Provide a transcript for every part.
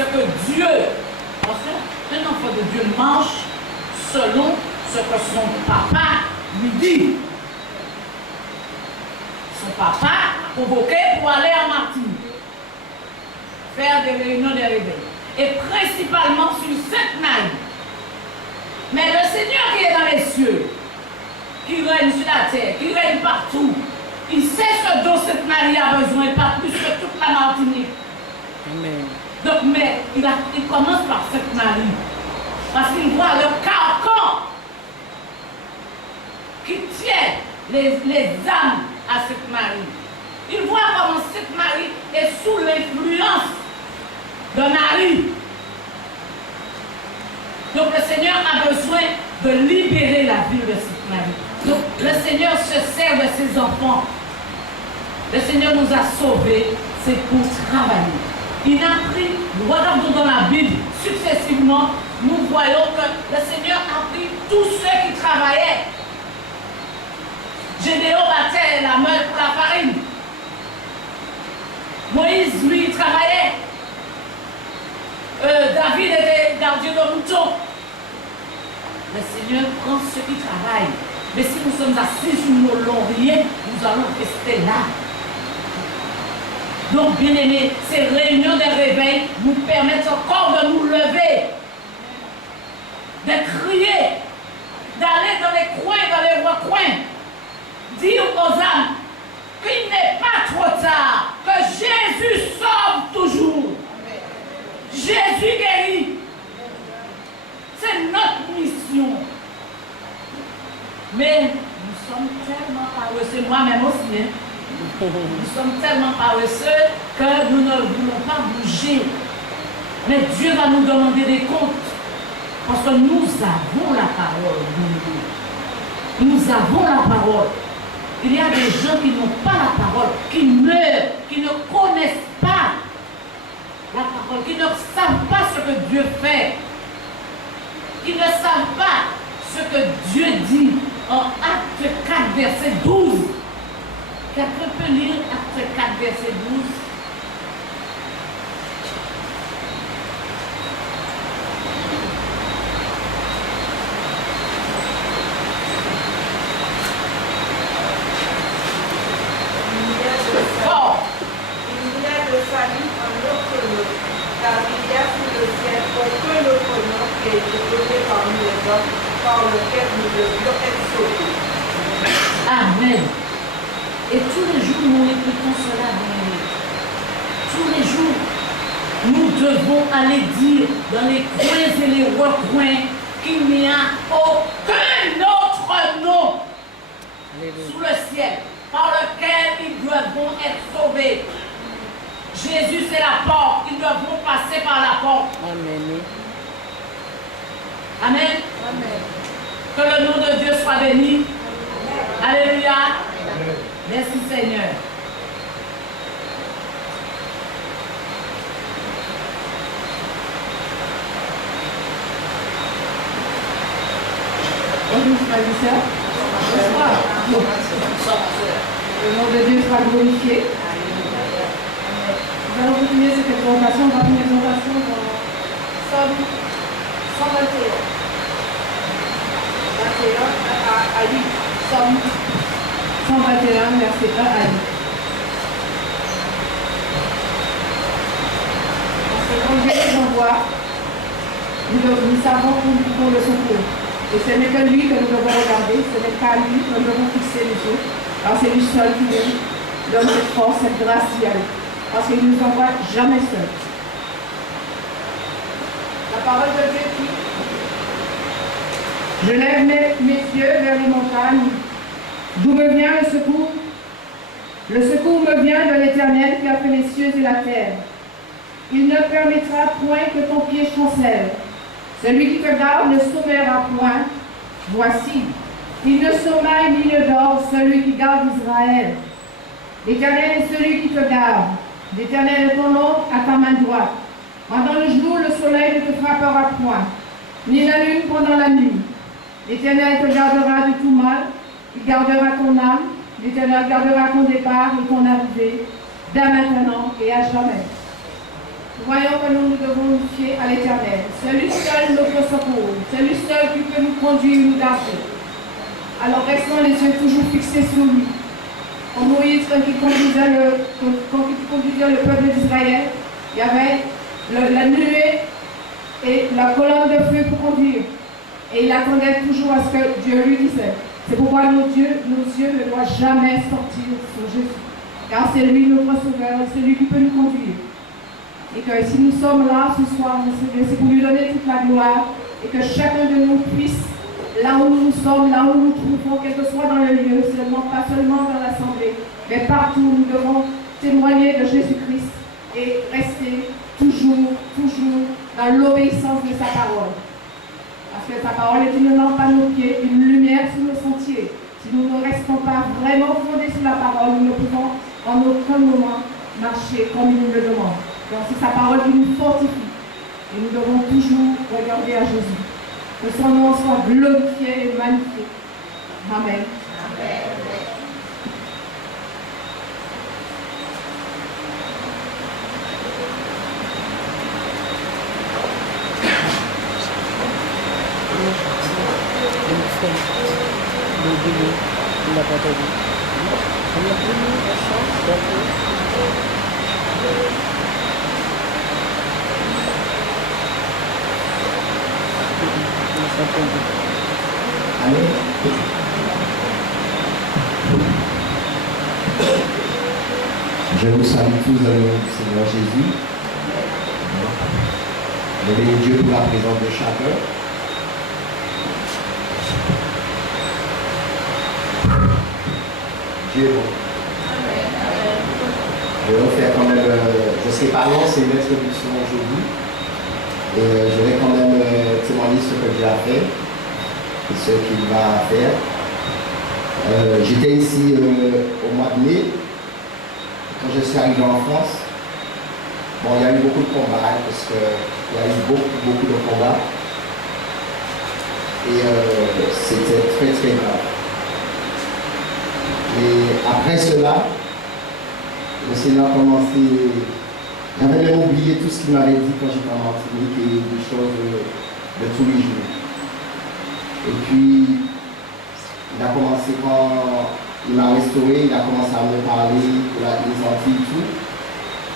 ce que Dieu, parce qu'un enfant de Dieu marche selon ce que son papa lui dit. Son papa a convoqué pour aller en Martinique, faire des réunions de réveil, et principalement sur Sainte-Marie. Mais le Seigneur qui est dans les cieux, qui règne sur la terre, qui règne partout, il sait ce dont Sainte-Marie a besoin, pas plus que toute la Martinique. Amen. Donc, mais il commence par Sainte-Marie, parce qu'il voit le carcan qui tient les âmes à Sainte-Marie. Il voit comment Sainte-Marie est sous l'influence de Marie. Donc le Seigneur a besoin de libérer la ville de Sainte-Marie. Donc le Seigneur se sert de ses enfants. Le Seigneur nous a sauvés, c'est pour travailler. Il a pris, nous regardons dans la Bible, successivement, nous voyons que le Seigneur a pris tous ceux qui travaillaient. Gédéon battait la meule pour la farine. Moïse, lui, il travaillait. David était gardien de moutons. Le Seigneur prend ceux qui travaillent. Mais si nous sommes assis sur nos lauriers, nous allons rester là. Donc, bien aimés, ces réunions de réveil nous permettent encore de nous lever, de crier, d'aller dans les coins, dans les recoins, dire aux âmes qu'il n'est pas trop tard, que Jésus sauve toujours. Jésus guérit. C'est notre mission. Mais nous sommes tellement paresseux, moi-même aussi, hein? Nous sommes tellement paresseux que nous ne voulons pas bouger. Mais Dieu va nous demander des comptes. Parce que nous avons la parole. Nous avons la parole. Il y a des gens qui n'ont pas la parole, qui meurent, qui ne connaissent pas la parole, qui ne savent pas ce que Dieu fait, qui ne savent pas ce que Dieu dit en Acte 4, verset 12. Quelqu'un peut lire Acte 4, verset 12? Par lequel nous devions être sauvés. Amen. Et tous les jours, nous répétons cela. Tous les jours, nous devons aller dire dans les coins et les recoins qu'il n'y a aucun autre nom sous le ciel par lequel ils devront être sauvés. Jésus, c'est la porte. Ils devront passer par la porte. Amen. Amen. Amen. Que le nom de Dieu soit béni. Alléluia. Merci Seigneur. Bonjour frères et sœurs. Bonsoir. Le nom de Dieu soit glorifié. Nous allons continuer cette exhortation. On va faire une exhortation dans Psaume 121. 21 à 8. Psaume 121, verset 1 à 8. Parce que quand Dieu nous envoie, nous savons où nous pouvons le secours. Et ce n'est que lui que nous devons regarder, ce n'est qu'à lui que nous devons fixer les yeux. Alors c'est lui seul qui nous donne cette force, cette grâce d'y aller. Parce qu'il ne nous envoie jamais seul. La parole de Dieu dit: je lève mes yeux vers les montagnes, d'où me vient le secours. Le secours me vient de l'Éternel qui a fait les cieux et la terre. Il ne permettra point que ton pied chancelle. Celui qui te garde ne sommeillera point. Voici, il ne sommeille ni ne dort, celui qui garde Israël. L'Éternel est celui qui te garde. L'Éternel est ton ombre à ta main droite. Pendant le jour, le soleil ne te frappera point, ni la lune pendant la nuit. L'Éternel te gardera de tout mal, il gardera ton âme, l'Éternel gardera ton départ et ton arrivée, dès maintenant et à jamais. Nous voyons que nous devons confier à l'Éternel. C'est lui seul notre secours. C'est lui seul qui peut nous conduire, nous garder. Alors restons les yeux toujours fixés sur lui. Comme Moïse, quand il conduisait le peuple d'Israël, il y avait la nuée et la colonne de feu pour conduire. Et il attendait toujours à ce que Dieu lui disait. C'est pourquoi nos yeux ne doivent jamais sortir sur Jésus. Car c'est lui notre sauveur, c'est lui qui peut nous conduire. Et que si nous sommes là ce soir, c'est pour lui donner toute la gloire et que chacun de nous puisse, là où nous sommes, là où nous nous trouvons, quel que soit dans le lieu, pas seulement dans l'assemblée, mais partout, nous devons témoigner de Jésus-Christ et rester toujours dans l'obéissance de sa parole. Parce que sa parole est une lampe à nos pieds, une lumière sur nos sentiers. Si nous ne restons pas vraiment fondés sur la parole, nous ne pouvons en aucun moment marcher comme il nous le demande. Donc c'est sa parole qui nous fortifie. Et nous devons toujours regarder à Jésus. Que son nom soit glorifié et magnifié. Amen. Amen. Je vous salue tous dans le nom du Seigneur Jésus. Je bénis Dieu pour la présence de chacun. Dieu est bon. Je vais faire quand même, je ne serai pas long, c'est une introduction aujourd'hui. Et je vais quand même témoigner ce que Dieu a fait et ce qu'il va faire. J'étais ici au mois de mai, quand je suis arrivé en France. Bon, il y a eu beaucoup de combats, parce qu'il y a eu beaucoup de combats. Et c'était très très grave. Et après cela, le Seigneur a commencé. J'avais même oublié tout ce qu'il m'avait dit quand j'étais en Martinique et des choses de tous les jours. Et puis, il a commencé quand il m'a restauré, il a commencé à me parler pour les Antilles et tout.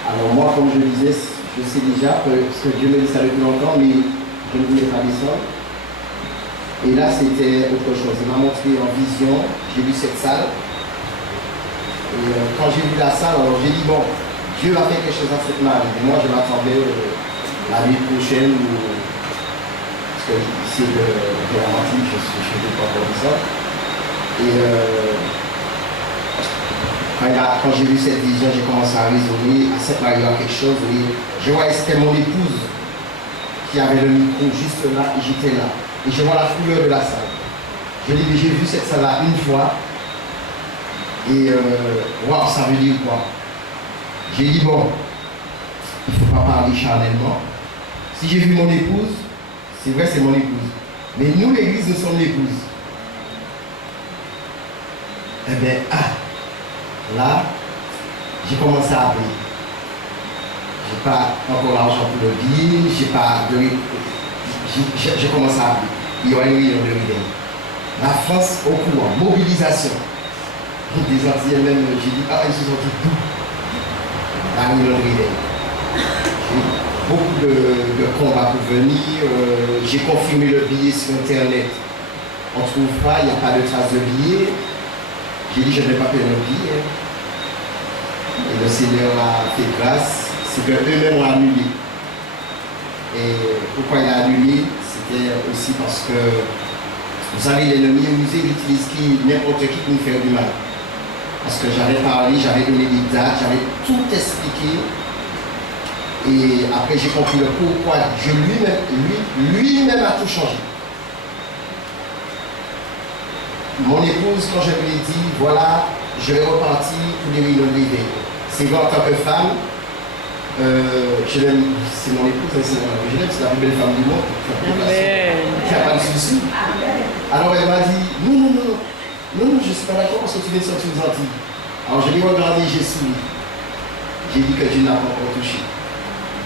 Alors moi, comme je disais, je sais déjà que Dieu me dit ça depuis longtemps, mais je ne voulais pas descendre. Et là, c'était autre chose. Il m'a montré en vision, j'ai vu cette salle. Et quand j'ai vu la salle, alors j'ai dit, bon, Dieu va faire quelque chose dans cette malle. Et moi, je m'attendais la nuit prochaine, parce que ici, de la Martinique, je ne sais pas encore ça. Et quand j'ai vu cette vision, j'ai commencé à raisonner, à cette maille, il y a quelque chose. Et je voyais que c'était mon épouse qui avait le micro juste là, et j'étais là. Et je vois la couleur de la salle. Je dis, j'ai vu cette salle-là une fois. Et wow, ça veut dire quoi? J'ai dit, bon, il ne faut pas parler charnellement. Si j'ai vu mon épouse, c'est vrai, c'est mon épouse. Mais nous, l'église, nous sommes l'épouse. Eh bien, là, j'ai commencé à appeler. Je n'ai pas encore l'argent pour le billet, j'ai commencé à appeler. Il y aura une réunion de réveil. La France au courant, mobilisation. Des Antilles même, j'ai dit, ils se sont dit d'où? La réunion de réveil. J'ai beaucoup de combats pour venir. J'ai confirmé le billet sur Internet. On ne trouve pas, il n'y a pas de trace de billet. J'ai dit, je ne vais pas payer le billet. Et le Seigneur a fait grâce. C'est qu'eux-mêmes ont annulé. Et pourquoi il a annulé? C'était aussi parce que, vous savez, l'ennemi musée utilise n'importe qui pour nous faire du mal. Parce que j'avais parlé, j'avais donné des dates, j'avais tout expliqué. Et après, j'ai compris le pourquoi Dieu lui-même a tout changé. Mon épouse, quand je lui ai dit, voilà, je vais repartir pour les réunions de l'éveil. C'est moi en tant que femme, c'est mon épouse, c'est la plus belle femme du monde. Il n'y a pas de souci. Alors elle m'a dit, non, je ne suis pas d'accord parce que tu viens de sortir aux Antilles. Alors je l'ai regardé, j'ai souri. J'ai dit que Dieu n'a pas encore touché.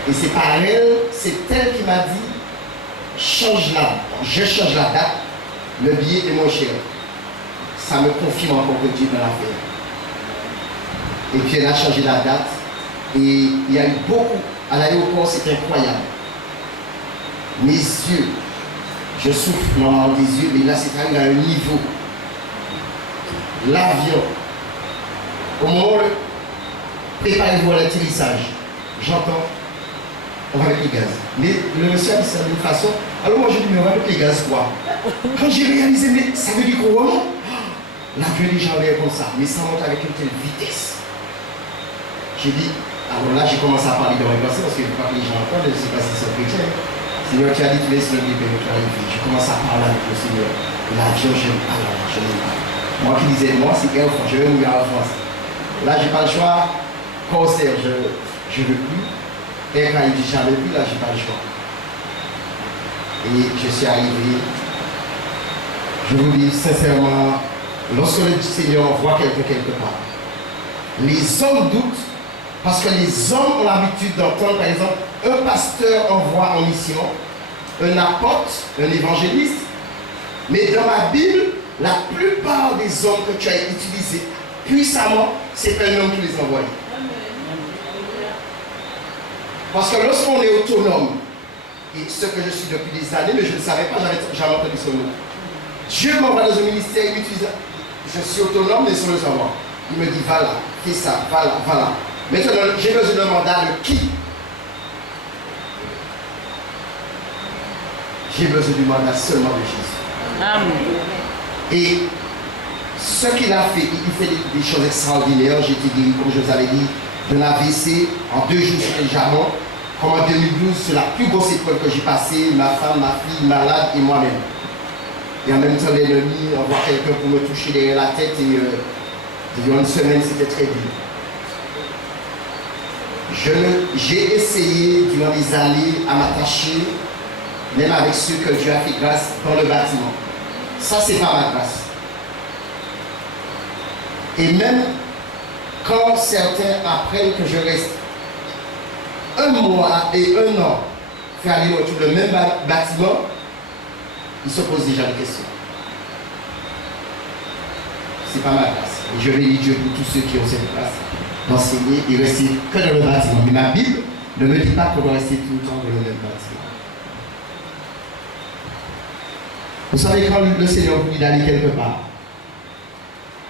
Et c'est par elle, c'est elle je change la date, le billet est moins cher. Ça me confirme encore que Dieu est dans l'affaire. Et puis elle a changé la date. Et il y a eu beaucoup. À l'aéroport, c'est incroyable. Mes yeux, je souffre normalement des yeux, mais là c'est arrivé à un niveau. L'avion, au moment où préparez-vous à l'atterrissage, j'entends, on va mettre les gaz. Mais le monsieur a dit ça d'une façon, alors moi je dis, mais on va mettre les gaz quoi? Quand j'ai réalisé, mais ça veut dire quoi? L'avion est déjà en l'air comme ça, mais ça monte avec une telle vitesse. J'ai dit, alors là j'ai commencé à parler de mes pensées parce que je crois que les gens entendent, je ne sais pas si c'est chrétien. Seigneur, tu as dit, tu laisses le libérer, tu as dit, je commence à parler avec le Seigneur. L'avion, je n'aime pas, je n'aime pas. Moi qui disais, moi c'est Air France, je vais mourir en France. Là, j'ai pas le choix. Corsair, je ne veux plus. Air Caraïbes, je n'avais plus, là, j'ai pas le choix. Et je suis arrivé. Je vous dis sincèrement, lorsque le Seigneur voit quelqu'un quelque part, les hommes doutent parce que les hommes ont l'habitude d'entendre, par exemple, un pasteur envoie en mission, un apôtre, un évangéliste. Mais dans ma Bible, la plupart des hommes que tu as utilisés puissamment, c'est un homme qui les envoie. Parce que lorsqu'on est autonome, et ce que je suis depuis des années, mais je ne savais pas, j'avais entendu ce mot. Dieu m'envoie dans un ministère, il m'utilise. Je suis autonome, mais sans le savoir. Il me dit, va là, fais ça, va là, va là. Maintenant, j'ai besoin d'un mandat de qui? J'ai besoin du mandat seulement de Jésus. Amen. Et ce qu'il a fait, il fait des choses extraordinaires. J'ai été guéri, comme je vous avais dit, d'un AVC en 2 jours sur le Japon. Comme en 2012, c'est la plus grosse épreuve que j'ai passée. Ma femme, ma fille, malade et moi-même. Et en même temps, l'ennemi envoie quelqu'un pour me toucher derrière la tête. Et durant une semaine, c'était très dur. J'ai essayé durant des années à m'attacher, même avec ceux que Dieu a fait grâce dans le bâtiment. Ça, c'est pas ma grâce. Et même quand certains apprennent que je reste 1 mois et 1 an faire aller autour du même bâtiment, ils se posent déjà des questions. C'est pas ma grâce. Et je bénis Dieu pour tous ceux qui ont cette grâce d'enseigner et rester que dans le bâtiment. Mais ma Bible ne me dit pas qu'on doit rester tout le temps dans le même bâtiment. Vous savez, quand le Seigneur vous dit d'aller quelque part,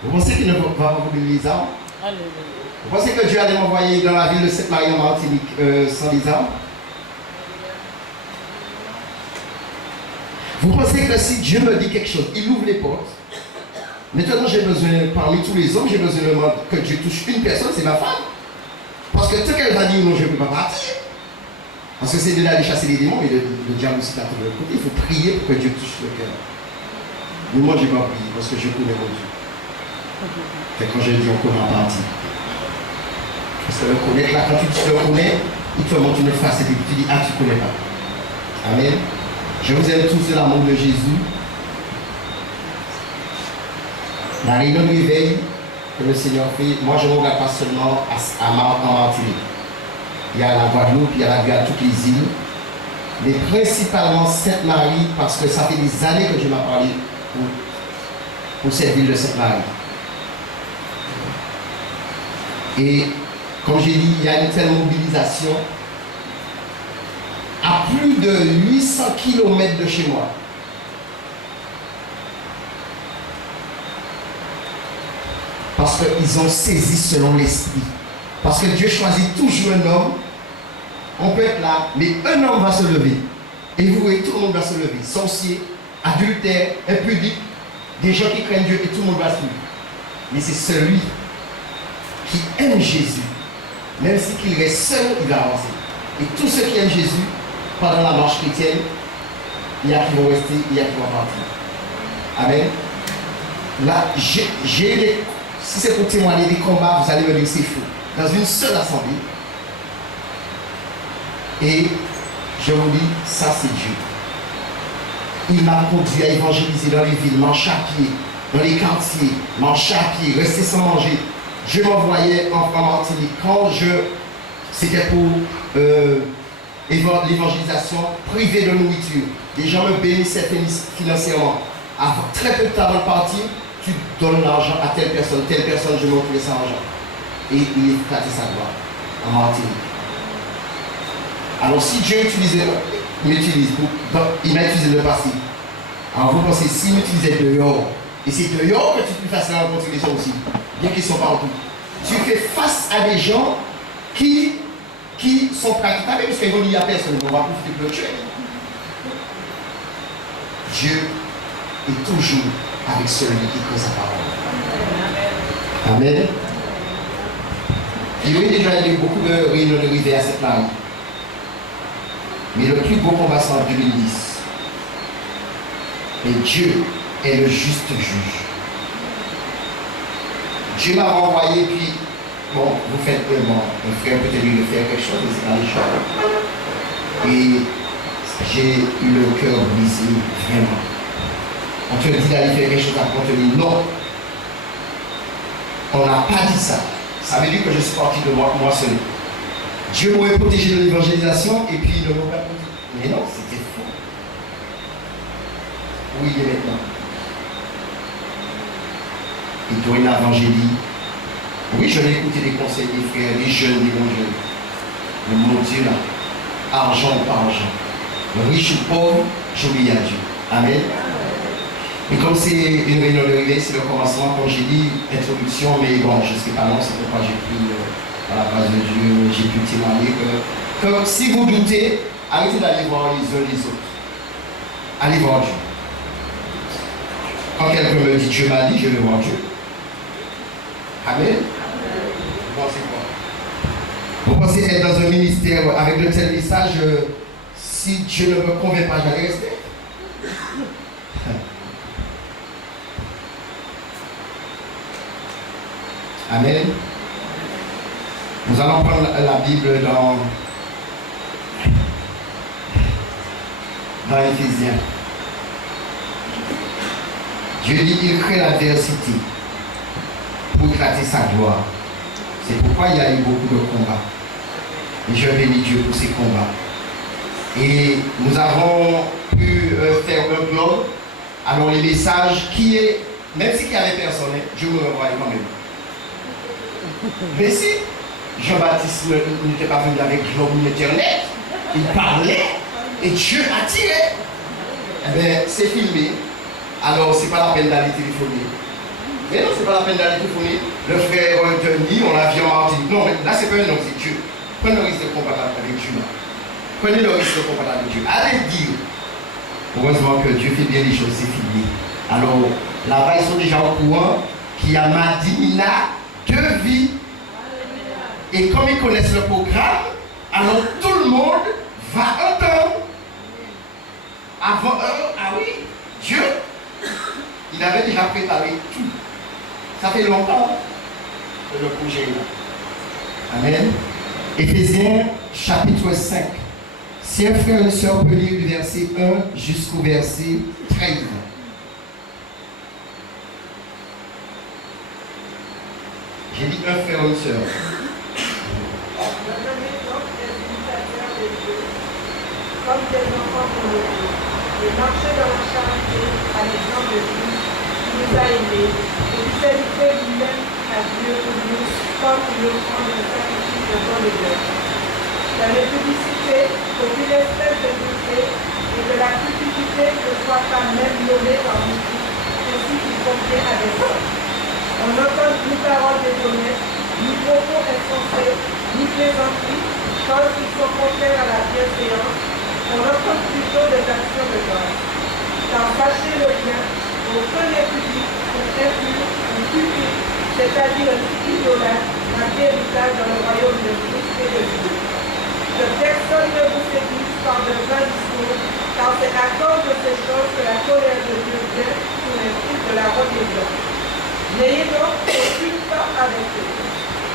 vous pensez qu'il ne va pas vous donner les armes? Vous pensez que Dieu allait m'envoyer dans la ville de Sainte-Marie en Martinique sans les armes? Vous pensez que si Dieu me dit quelque chose, il ouvre les portes? Maintenant, j'ai besoin, parmi tous les hommes, j'ai besoin que Dieu touche une personne, c'est ma femme. Parce que tout qu'elle va dire non, je ne peux pas partir. Parce que c'est de d'aller chasser les démons, et le diable aussi est à tout de l'autre côté. Il faut prier pour que Dieu touche le cœur. Mais moi, je n'ai pas prié parce que je connais mon Dieu. Et quand je dis on connaît en partie. Parce que le connaître, là, quand tu te reconnais, il te montre une face et puis tu dis, ah, tu ne connais pas. Amen. Je vous aime tous dans l'amour de Jésus. La réunion de réveil que le Seigneur fait, moi je ne regarde pas seulement en Martinique. Il y a la Guadeloupe, il y a la Guyane, toutes les îles. Mais principalement Sainte-Marie, parce que ça fait des années que Dieu m'a parlé pour cette ville de Sainte-Marie. Et comme j'ai dit, il y a une telle mobilisation à plus de 800 km de chez moi. Parce qu'ils ont saisi selon l'esprit. Parce que Dieu choisit toujours un homme. On peut être là, mais un homme va se lever. Et vous voyez, tout le monde va se lever. Sorciers, adultères, impudiques, des gens qui craignent Dieu et tout le monde va se lever. Mais c'est celui qui aime Jésus. Même si qu'il reste seul, il va avancer. Et tous ceux qui aiment Jésus, pendant la marche chrétienne, il y a qui vont rester, il y a qui vont partir. Amen. Là, j'ai les... Si c'est pour témoigner des combats, vous allez me dire c'est faux. Dans une seule assemblée. Et je vous dis, ça c'est Dieu. Il m'a conduit à évangéliser dans les villes, marcher à pied, dans les quartiers, marcher à pied, rester sans manger. Je m'envoyais en Martinique. Quand c'était pour l'évangélisation privée de nourriture. Les gens me bénissaient financièrement. Très peu de temps avant de partir, tu donnes l'argent à telle personne, je vais offrir ça argent. Et il éclatait sa gloire en Martinique. Alors si Dieu il m'a utilisé le passé. Alors vous pensez, s'il m'utilisait dehors, et c'est dehors que tu peux facilement rencontrer les gens aussi, bien qu'ils sont partout. Tu fais face à des gens qui sont pratiques, parce qu'ils vont dire à personne, on va profiter pour le tuer. Dieu est toujours avec celui qui crée sa parole. Amen. Il y a déjà eu beaucoup de réunions de rivière à cette langue. Mais le plus beau combat, c'est en 2010. Et Dieu est le juste juge. Dieu m'a renvoyé, puis, bon, vous faites vraiment, un frère peut-être lui de faire quelque chose, mais c'est pas les choses. Et j'ai eu le cœur brisé, vraiment. On te dit d'aller faire quelque chose, on te dit non. On n'a pas dit ça. Ça veut dire que je suis parti de moi seul. Dieu m'aurait protégé de l'évangélisation et puis il ne m'aurait pas protégé. Mais non, c'était faux. Où il est maintenant? Et dorénavant, j'ai dit, oui, je vais écouter les conseils des frères, des jeunes, des bons jeunes. Mais mon Dieu là, argent ou pas argent, riche ou pauvre, j'obéis à Dieu. Amen. Et comme c'est une réunion de réveil, c'est le commencement, comme j'ai dit, introduction, mais bon, je ne sais pas non, c'est pourquoi j'ai pris à la grâce de Dieu, j'ai pu témoigner que si vous doutez, arrêtez d'aller voir les uns les autres. Allez voir Dieu. Quand quelqu'un me dit Dieu m'a dit, je vais voir Dieu. Amen. Vous pensez quoi? Vous pensez être dans un ministère avec de tels messages, si Dieu ne me convainc pas, je vais rester? Amen. Nous allons prendre la Bible dans Éphésiens. Dieu dit qu'il crée l'adversité pour éclater sa gloire. C'est pourquoi il y a eu beaucoup de combats. Et je bénis Dieu pour ces combats. Et nous avons pu faire un blog. Alors les messages qui est, même si il n'y avait personne, Dieu me renvoie quand même. Mais si Jean-Baptiste n'était pas venu avec l'homme internet, il parlait et Dieu a tiré. Eh bien, c'est filmé. Alors, c'est pas la peine d'aller téléphoner. Mais non, c'est pas la peine d'aller téléphoner. Le frère Denis, on l'a vu en Martinique. Non, mais là, c'est pas un homme, c'est Dieu. Prenez le risque de combattre avec Dieu. Là. Prenez le risque de combattre avec Dieu. Allez dire. Heureusement que Dieu fait bien les choses, c'est filmé. Alors, là-bas, ils sont déjà au courant qu'il y a Madina de vie. Et comme ils connaissent le programme, alors tout le monde va entendre. Avant eux, ah oui, Dieu, il avait déjà préparé tout. Ça fait longtemps que le projet est là. Amen. Éphésiens chapitre 5. Si un frère et une soeur peut lire du verset 1 jusqu'au verset 13. J'ai dit un frère et une soeur. Comme des enfants pour le Dieu, et marcher dans la charité à l'exemple de Christ qui nous a aimés, et qui s'est livré lui-même à Dieu pour nous, comme une offrande de sacrifice de bon odeur. Dans les publicités, aucune espèce de beauté, et que la cupidité ne soit pas même nommée parmi nous, ainsi qu'il convient à des hommes. On n'entend ni paroles déshonnêtes, ni propos insensés, ni plaisanteries, choses qui sont contraires à la bienséance. On entend plutôt des actions de grâce. Car sachez le bien, aucun est public, ou impur, ou public, c'est-à-dire idolâtre, n'a d'héritage dans le royaume de Christ et de Dieu. Que personne ne vous séduise par de vains discours, car c'est à cause de ces choses que la colère de Dieu vient sous les fils de la rébellion. N'ayez donc aucune part avec eux.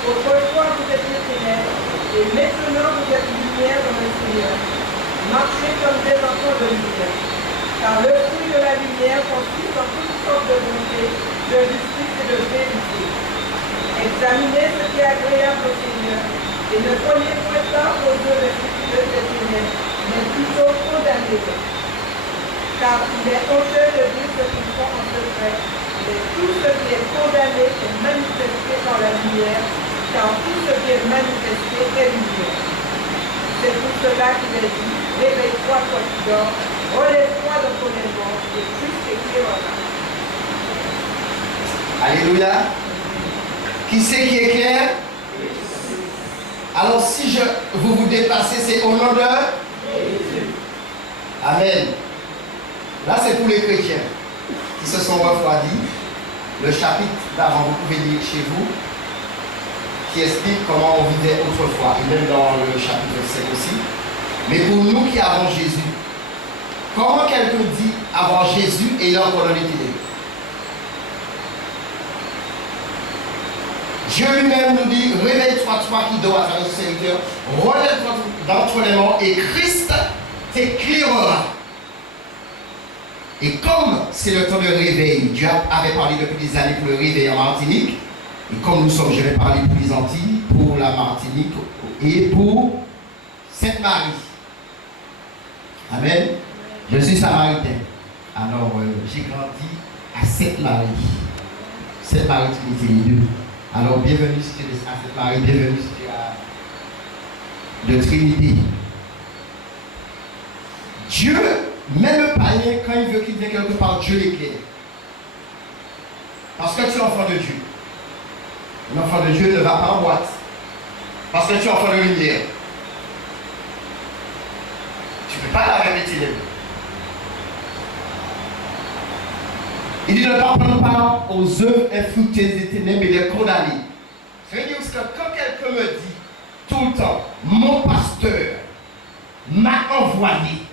Autrefois vous étiez ténèbres, et maintenant vous êtes lumière dans le Seigneur. Marchez comme des enfants de lumière. Car le fruit de la lumière consiste en toutes sortes de bonté, de justice et de vérité. Examinez ce qui est agréable au Seigneur, Et ne prenez point part aux œuvres infructueuses des ténèbres, mais plutôt condamnez-les. Car il est honteux de dire ce qu'ils font en secret, mais tout ce qui est condamné est manifesté par la lumière, car tout ce qui est manifesté est lumière. C'est pour cela qu'il est dit, réveille-toi toi qui dors, relève-toi de ton élément, et Christ t'éclairera. Alléluia. Qui c'est qui est clair? Alors si vous vous déplacez, c'est au nom de Jésus. Amen. Là c'est pour les chrétiens qui se sont refroidis. Le chapitre d'avant, vous pouvez lire chez vous, qui explique comment on vivait autrefois, et même dans le chapitre 7 aussi. Mais pour nous qui avons Jésus, comment quelqu'un dit avoir Jésus et il a encore dans l'utilité? Dieu lui-même nous dit, réveille-toi, toi qui dors à travers ce serviteur, relève-toi d'entre les morts et Christ t'éclairera. Et comme c'est le temps de réveil, Dieu avait parlé depuis des années pour le réveil en Martinique, et comme nous sommes, je vais parler pour les Antilles, pour la Martinique et pour Sainte-Marie. Amen. Je suis samaritain. Alors, j'ai grandi à Sainte-Marie. Sainte-Marie, tu les deux. Alors, bienvenue si tu es à Sainte-Marie, bienvenue si tu es de Trinité. Dieu, même le païen, quand il veut qu'il vienne quelque part, Dieu l'éclaire. Parce que tu es enfant de Dieu. Un enfant de Dieu ne va pas en boîte. Parce que tu es enfant de lumière. Tu ne peux pas la répéter. Il dit ne pas prendre part aux œuvres infructueuses des ténèbres et les condamner. Ça veut dire que quand quelqu'un me dit tout le temps, mon pasteur m'a envoyé.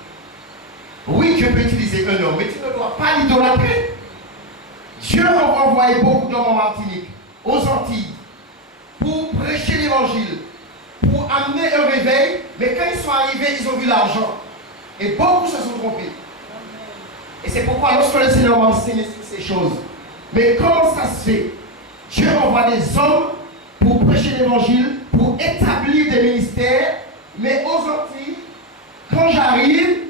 Oui, Dieu peut utiliser un homme, mais tu ne dois pas l'idolâtrer. Dieu m'a envoyé beaucoup d'hommes en Martinique, aux Antilles, pour prêcher l'évangile, pour amener un réveil, mais quand ils sont arrivés, ils ont vu l'argent. Et beaucoup se sont trompés. Et c'est pourquoi lorsque le Seigneur m'a enseigné ces choses, mais comment ça se fait? Dieu envoie des hommes pour prêcher l'évangile, pour établir des ministères, mais aux Antilles, quand j'arrive,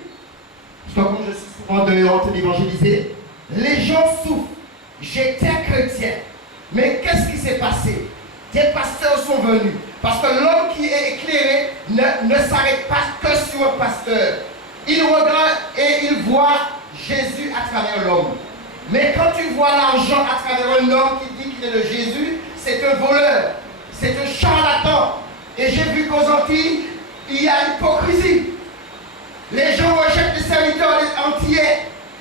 parce que comme je suis souvent dehors en train d'évangéliser, les gens souffrent. J'étais chrétien. Mais qu'est-ce qui s'est passé? Des pasteurs sont venus. Parce que l'homme qui est éclairé ne s'arrête pas que sur un pasteur. Il regarde et il voit Jésus à travers l'homme. Mais quand tu vois l'argent à travers un homme qui dit qu'il est de Jésus, c'est un voleur, c'est un charlatan. Et j'ai vu qu'aux Antilles, il y a l'hypocrisie. Les gens rejettent les serviteurs entiers.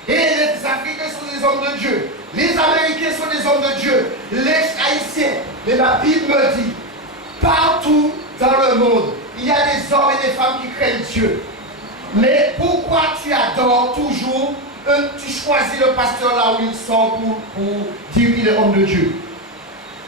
Et les Africains sont des hommes de Dieu. Les Américains sont des hommes de Dieu. Les Haïtiens. Mais la Bible me dit, partout dans le monde, il y a des hommes et des femmes qui craignent Dieu. Mais pourquoi tu adores toujours, tu choisis le pasteur là où il sort pour dire qu'il est homme de Dieu?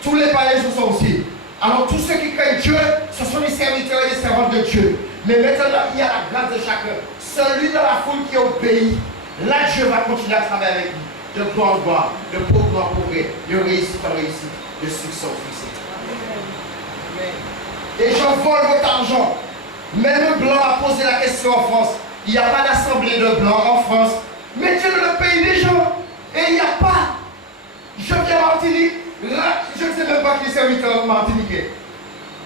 Tous les païens sont sorciers. Alors tous ceux qui craignent Dieu, ce sont les serviteurs et les servantes de Dieu. Mais maintenant, il y a la grâce de chacun. Celui dans la foule qui obéit, là Dieu va continuer à travailler avec lui. De gloire en gloire, de progrès en progrès, de réussite en réussite, de succès en succès. Les gens volent votre argent. Même Blanc a posé la question en France. Il n'y a pas d'assemblée de Blancs en France. Mais Dieu est le pays des gens. Et il n'y a pas. Je viens à Martinique. Là, je ne sais même pas qui est serviteur martiniquais.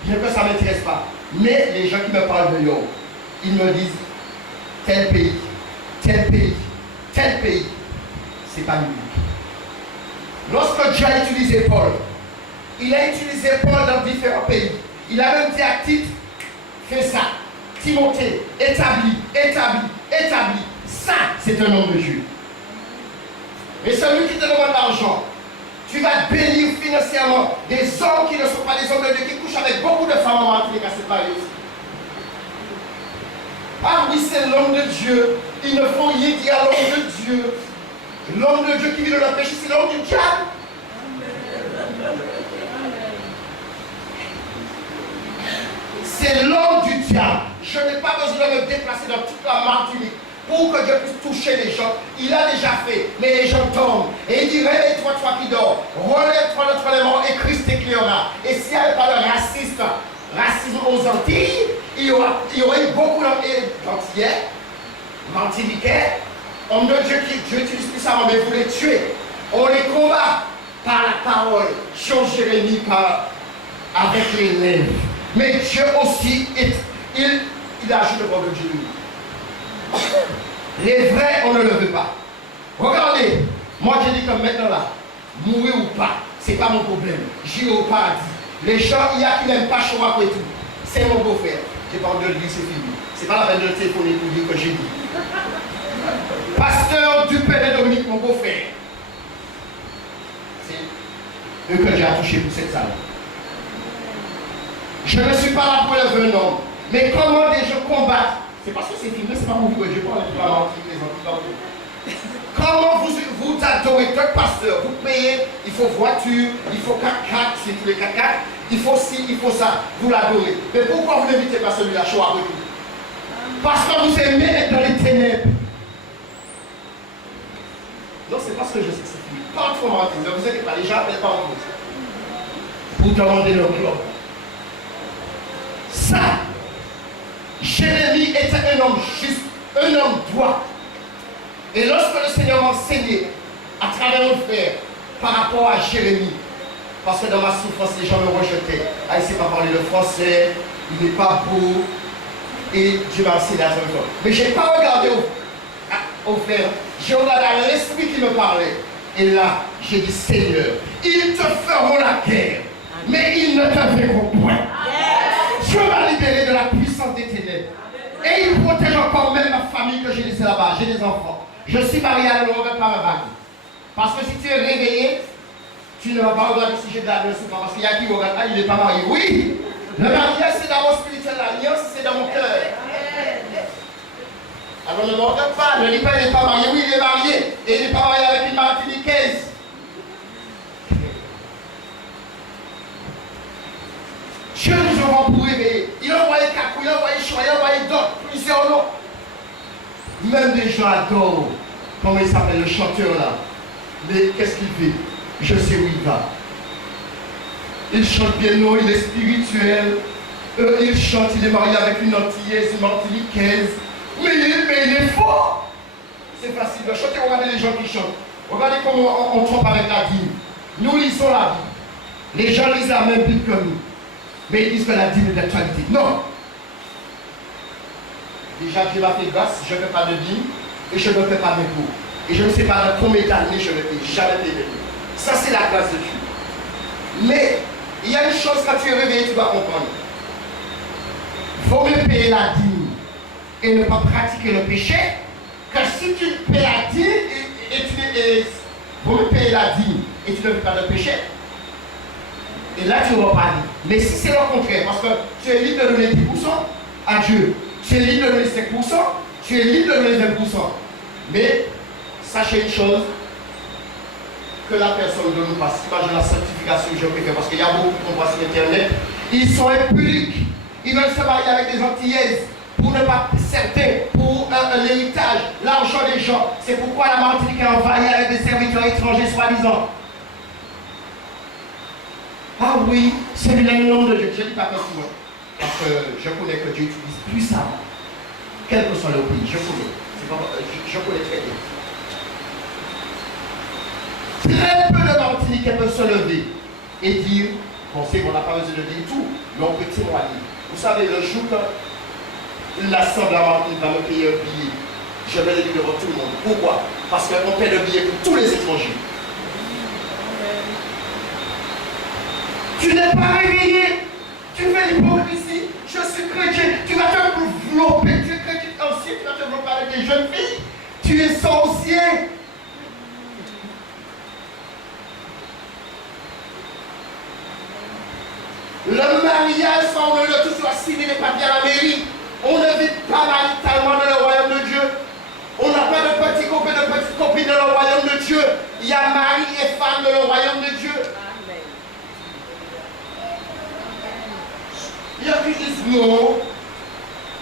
Bien que ça ne m'intéresse pas. Mais les gens qui me parlent de Yo, ils me disent tel pays, tel pays, tel pays. C'est pas unique. Lorsque Dieu a utilisé Paul, il a utilisé Paul dans différents pays. Il a même dit à Tite, fais ça. Timothée, établi. Ça, c'est un homme de Dieu. Et celui qui te demande l'argent, tu vas bénir financièrement des hommes qui ne sont pas des hommes de Dieu, qui couchent avec beaucoup de femmes en Martinique à cette période. Ah oui, c'est l'homme de Dieu. Ils ne font rien dire à l'homme de Dieu. L'homme de Dieu qui vit dans le péché, c'est l'homme du diable. C'est l'homme du diable. Je n'ai pas besoin de me déplacer dans toute la Martinique pour que Dieu puisse toucher les gens. Il a déjà fait, mais les gens tombent. Et il dit, réveille-toi, toi qui dors. Relève-toi de les morts et Christ t'éclairera. Et s'il n'y avait pas de raciste, racisme aux Antilles, il y aurait eu beaucoup d'Antillais, Martiniquais, hommes de Dieu qui Dieu utilise puissamment, mais vous les tuez. On les combat par la parole. Jean Jérémie parle avec les lèvres. Mais Dieu aussi, il agit devant le Dieu. Les vrais, on ne le veut pas. Regardez, moi je dis comme maintenant là, mourir ou pas, c'est pas mon problème. J'irai au paradis. Les gens, il y a qui n'aiment pas Chouac et tout. C'est mon beau-frère. J'ai pas envie de le dire, c'est fini. C'est pas la peine de téléphoner pour dire que j'ai dit. Pasteur du Père et Dominique, mon beau-frère. C'est eux que j'ai attouché pour cette salle. Je ne suis pas là pour lever un homme. Mais comment des gens combattent? C'est parce que c'est filmé, c'est pas mon que je parle, je parle les Antilles. Comment vous adorez d'autres pasteurs? Vous payez, il faut voiture, il faut 4x4, c'est tous les 4x4, il faut ci, il faut ça, vous l'adorez. Mais pourquoi vous n'invitez pas celui-là, choix avec vous? Parce que vous aimez être dans les ténèbres. Non, c'est parce que je sais que c'est fini. Pas trop mentir, ne vous inquiétez pas, les gens n'appellent pas en vous. Pour demander leur gloire. Ça, Jérémie était un homme juste, un homme droit. Et lorsque le Seigneur m'a enseigné à travers mon frère par rapport à Jérémie, parce que dans ma souffrance, les gens me rejetaient. Ah, il ne sait pas parler le français, il n'est pas beau, et Dieu m'a enseigné à travers. Mais je n'ai pas regardé au frère, j'ai regardé à l'esprit qui me parlait. Et là, j'ai dit, Seigneur, ils te feront la guerre, mais ils ne te verront point. Dieu m'a libéré de la puissance des ténèbres. Et il protège encore même ma famille que j'ai laissée là-bas. J'ai des enfants. Je suis marié à l'homme par ma bague. Parce que si tu es réveillé, tu ne vas pas regarder si j'ai de la blessure. Parce qu'il y a qui regarde, ah, il n'est pas marié. Oui, le mariage c'est dans mon spirituel, l'alliance c'est dans mon cœur. Alors ne me regarde pas, ne dis pas il n'est pas marié. Oui, il est marié. Et il n'est pas marié avec une Martiniquaise. Dieu nous envoie pour réveiller. Il a envoyé Kakou, il a envoyé Choua, il a envoyé d'autres, plusieurs noms. Même des gens adorent. Comment il s'appelle le chanteur là? Mais qu'est-ce qu'il fait? Je sais où il va. Il chante bien, non, il est spirituel. Il chante, il est marié avec une Antillaise, une Martiniquaise. Mais il est fort. C'est facile de chanter. Regardez les gens qui chantent. Regardez comment on trompe avec la dîme. Nous lisons la Bible. Les gens lisent la même Bible que nous. Mais ils disent que la dîme est d'actualité. Non. Déjà, Dieu m'a fait grâce, je ne fais pas de dîme et je ne fais pas de cours. Et je ne sais pas dans combien d'années je ne paye. Jamais payé de dîme. Ça, c'est la grâce de Dieu. Mais il y a une chose, quand tu es réveillé, tu dois comprendre. Il faut mieux payer la dîme et ne pas pratiquer le péché que si tu payes la dîme et faut mieux payer la dîme et tu ne fais pas de péché. Et là, tu ne vas pas dire. Mais si c'est le contraire, parce que tu es libre de donner 10% à Dieu, tu es libre de donner 5%, tu es libre de donner 20%. Mais sachez une chose, que la personne ne nous passe. Imagine la sanctification que je préfère, parce qu'il y a beaucoup qui voient sur Internet. Ils sont impudiques. Ils veulent se marier avec des Antillaises pour ne pas certains, pour l'héritage, l'argent des gens. C'est pourquoi la Martinique est envahie avec des serviteurs étrangers soi-disant. Ah oui, c'est le nom de Dieu. Je ne dis pas que souvent, parce que je connais que Dieu utilise puissamment, quel que soit le pays, je connais. Je connais très bien. Très peu de Martiniquais peuvent se lever et dire, bon c'est qu'on n'a pas besoin de dire tout, mais on peut témoigner. Vous savez, le jour que l'Assemblée à Martinique va me payer un billet, je vais le dire devant tout le monde. Pourquoi? Parce qu'on paie le billet pour tous les étrangers. Tu n'es pas réveillé, tu fais l'hypocrisie, je suis chrétien, tu vas te développer, tu es chrétien ancien, tu vas te développer avec des jeunes filles, tu es sorcier. Le mariage, sans on ne tout soit signé les papiers à la mairie. On ne vit pas maritalement dans le royaume de Dieu. On n'a pas de petits copains, de petites copines dans le royaume de Dieu. Il y a mari et femme dans le royaume de Dieu. Il y a qui disent non.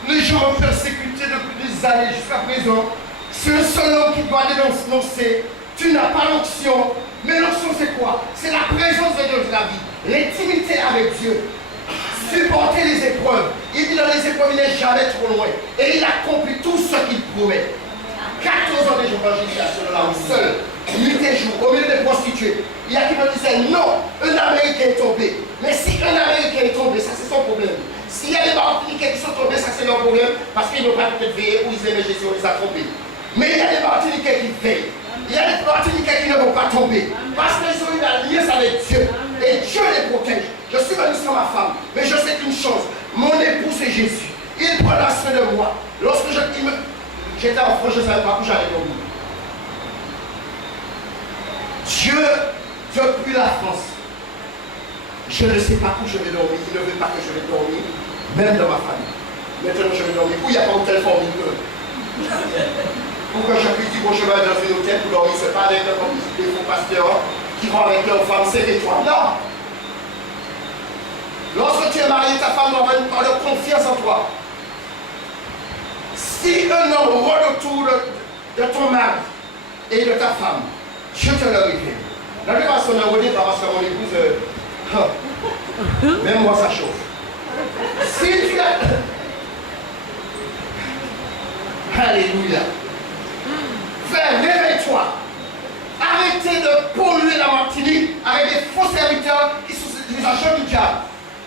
Les gens ont persécuté depuis des années jusqu'à présent. C'est le seul homme qui doit dénoncer. Tu n'as pas l'onction. Mais l'onction c'est quoi? C'est la présence de Dieu dans la vie. L'intimité avec Dieu. supporté les épreuves. Il dit dans les épreuves, il n'est jamais trop loin. Et il accomplit tout ce qu'il promet. 14 ans de d'évangélisation là où seul, nuit et jour, au milieu des prostituées. Il y a qui me disait non, un Américain est tombé. Mais si un Américain est tombé, ça c'est son problème. S'il y a des Martiniquais qui sont tombés, ça c'est leur problème, parce qu'ils n'ont pas peut-être veillé ou ils aimaient Jésus, on les a trompés. Mais il y a des Martiniquais qui veillent. Il y a des Martiniquais qui ne vont pas tomber. Parce qu'ils ont une alliance avec Dieu. Et Dieu les protège. Je suis venu sur ma femme, mais je sais une chose. Mon époux c'est Jésus. Il prend la soin de moi. Lorsque j'étais en France, je ne savais pas où j'allais dormir. Dieu, depuis la France, je ne sais pas où je vais dormir. Il ne veut pas que je vais dormir, même dans ma famille. Maintenant, je vais dormir où il n'y a pas d'hôtel formidable. Pour que je puisse dire, bon, je vais dans un hôtel pour dormir. Ce n'est pas avec des faux pasteurs qui vont avec leur femme 5 étoiles. Non! Lorsque tu es marié, ta femme doit avoir une confiance en toi. Si un homme rôde autour de ton mari et de ta femme, Dieu te le révèle. La plupart sont enrôlés parce que mon épouse, même moi ça chauffe. Si tu as... Alléluia. Frère, réveille-toi. Arrêtez de polluer la Martinique avec des faux serviteurs qui sont des agents du diable.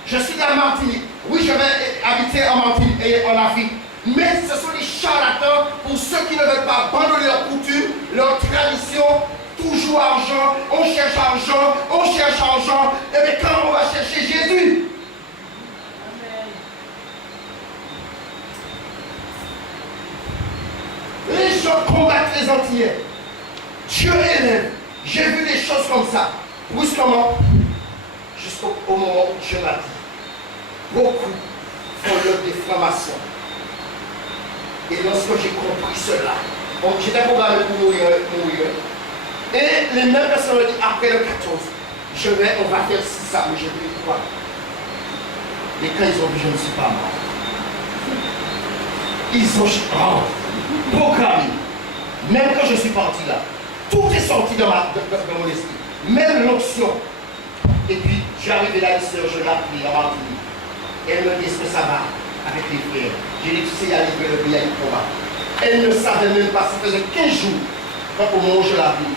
Je suis de la Martinique. Oui, je vais habiter en Martinique et en Afrique. Mais ce sont des charlatans pour ceux qui ne veulent pas abandonner leurs coutumes, leurs traditions. Toujours argent, on cherche argent, on cherche argent. Et bien quand on va chercher Jésus? Amen. Les gens combattent les Antillais. Dieu élève. J'ai vu des choses comme ça. Brusquement, jusqu'au moment où Dieu m'a dit. Beaucoup font leur défamation. Et lorsque j'ai compris cela, j'étais programmé pour mourir. Et les mêmes personnes ont dit après le 14, on va faire ça, mais je dis quoi? Et quand ils ont vu, je ne suis pas mort. Ils ont programmé. Même quand je suis parti là, tout est sorti dans mon esprit. Même l'onction. Et puis, je suis arrivé là, une soeur, je l'ai appelée à Martinique. Elle me dit, est-ce que ça va avec les frères? J'ai dit, tu sais, il y a livré le pays, il y a du combat. Elle ne savait même pas, ça faisait 15 jours, quand au moment où je l'ai appelée,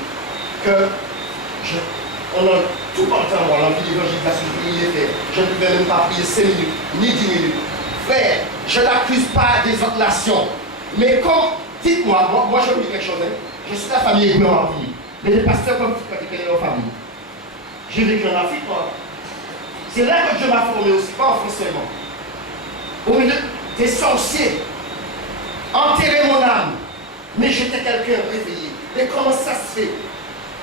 on a tout porté en moi, l'envie d'évangélisation, je l'ai fait. Je ne pouvais même pas prier 5 minutes, ni 10 minutes. Frère, je n'accuse pas des autres nations. Mais comme, dites-moi, moi je vous dis quelque chose, hein. Je suis de la famille hébreu en Afrique. Mais les pasteurs comme tu peux connaître leur famille. J'ai vécu en Afrique, moi. C'est là que Dieu m'a formé aussi, pas en France seulement. Au milieu des sorciers, enterrer mon âme. Mais j'étais quelqu'un réveillé. Mais comment ça se fait?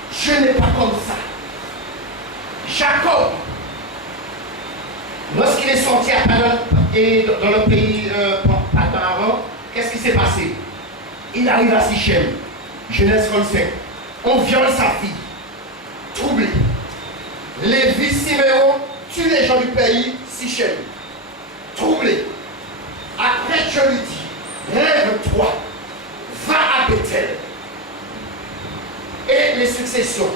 Je n'ai pas comme ça. Jacob, lorsqu'il est sorti à Padan et dans le pays Padan, qu'est-ce qui s'est passé? Il arrive à Sichem, Genèse 35. On viole sa fille, troublé. Lévi, Siméon tue les gens du pays, Sichem, troublé. Après, je lui dis, lève-toi, va à Bethel. Et les successions.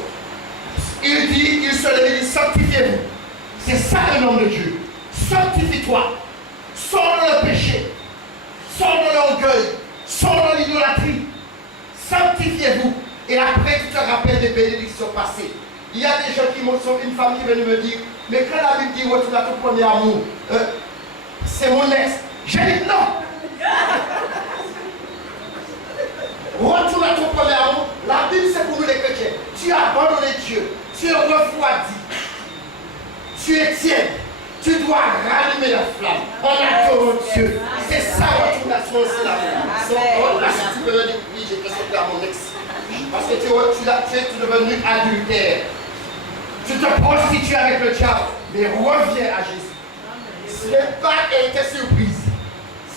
Il dit, il se lève, il dit, sanctifiez-vous. C'est ça le nom de Dieu. Sanctifie-toi. Sors dans le péché. Sors dans l'orgueil. Sors dans l'idolâtrie. Sanctifiez-vous. Et après, tu te rappelles des bénédictions passées. Il y a des gens qui m'ont sauvé, une femme qui est venue me dire, mais quand la Bible dit, retourne à ton premier amour, c'est mon ex. J'ai dit non. Retourne à ton premier amour. La Bible, c'est pour nous les chrétiens. Tu as abandonné Dieu. Tu es refroidi. Tu es tiède. Tu dois rallumer la flamme en adorant Dieu. C'est ça, retournation aussi l'amour. Là, si tu peux me dire, oui, j'ai présenté à mon ex. Parce que tu es devenu adultère. Tu te prostitues avec le diable. Mais reviens à Jésus. Ce n'est pas une surprise.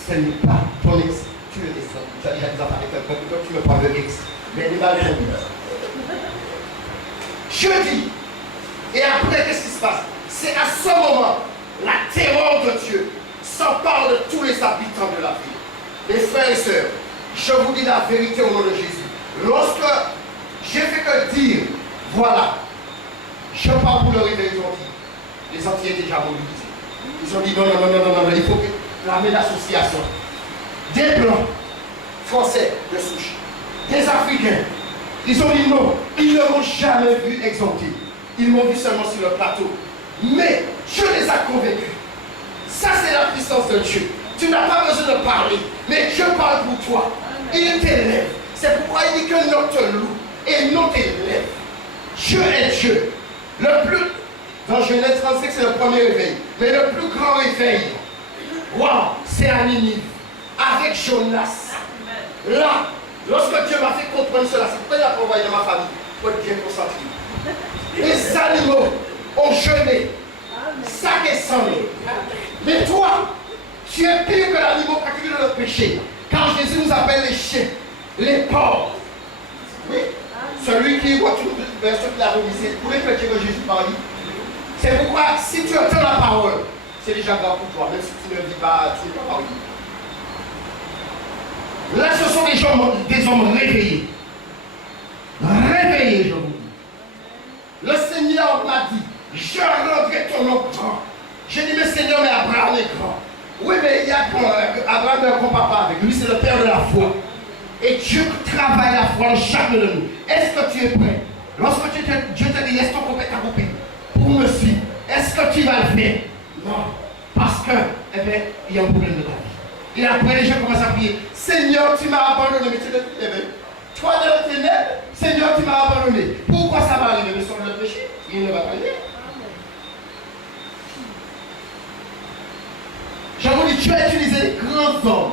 Ce n'est pas ton ex. Tu le descends. Tu as déjà des affaires avec un peuple, donc tu me parles de ex. Mais il est mal tombé. Je dis, et après, qu'est-ce qui se passe? C'est à ce moment, la terreur de Dieu s'empare de tous les habitants de la ville. Les frères et sœurs, je vous dis la vérité au nom de Jésus. Lorsque j'ai fait que dire, voilà, je parle pour le réveil des Antilles. Les Antilles étaient déjà mobilisés. Ils ont dit non, il faut que l'armée d'association, des Blancs, Français de souche, des Africains, ils ont dit non, ils ne m'ont jamais vu exalter. Ils m'ont vu seulement sur le plateau. Mais Dieu les a convaincus. Ça, c'est la puissance de Dieu. Tu n'as pas besoin de parler, mais Dieu parle pour toi. Il t'élève. C'est pourquoi il dit que non te loue et non t'élève. Dieu est Dieu. Le plus, dans Genèse 35, c'est le premier réveil. Mais le plus grand réveil, wow, c'est à Ninive, avec Jonas. Là, lorsque Dieu m'a fait comprendre cela, c'est pourquoi il a envoyé dans ma famille, pour être bien concentré. Les animaux ont jeûné, sac et sang. Mais toi, tu es pire que l'animal qui vit dans le péché. Quand Jésus nous appelle les chiens, les porcs. Oui, celui qui voit tout le verset de la remise, pour les chrétiens que Jésus parle. C'est pourquoi, si tu entends la parole, c'est déjà grave pour toi, même si tu ne vis pas, tu ne peux pas vivre. Là, ce sont des hommes réveillés. Réveillés, je vous dis. Le Seigneur m'a dit, je rendrai ton nom grand. J'ai dit, mais Seigneur, mais Abraham est grand. Oui, mais il y a Abraham est un grand papa avec lui, c'est le père de la foi. Et Dieu travaille la foi en chacun de nous. Est-ce que tu es prêt? Lorsque Dieu te dit, laisse ton copain t'accomplir pour me suivre, est-ce que tu vas le faire? Non. Parce que, eh bien, il y a un problème de ta vie. Et après, les gens commencent à prier, Seigneur, tu m'as abandonné, mais tu l'as fait. Toi, dans le ténèbres, Seigneur, tu m'as abandonné. Pourquoi ça va arriver? Mais sur le péché, il ne va pas arriver. Je vous dis, tu as utilisé les grands hommes,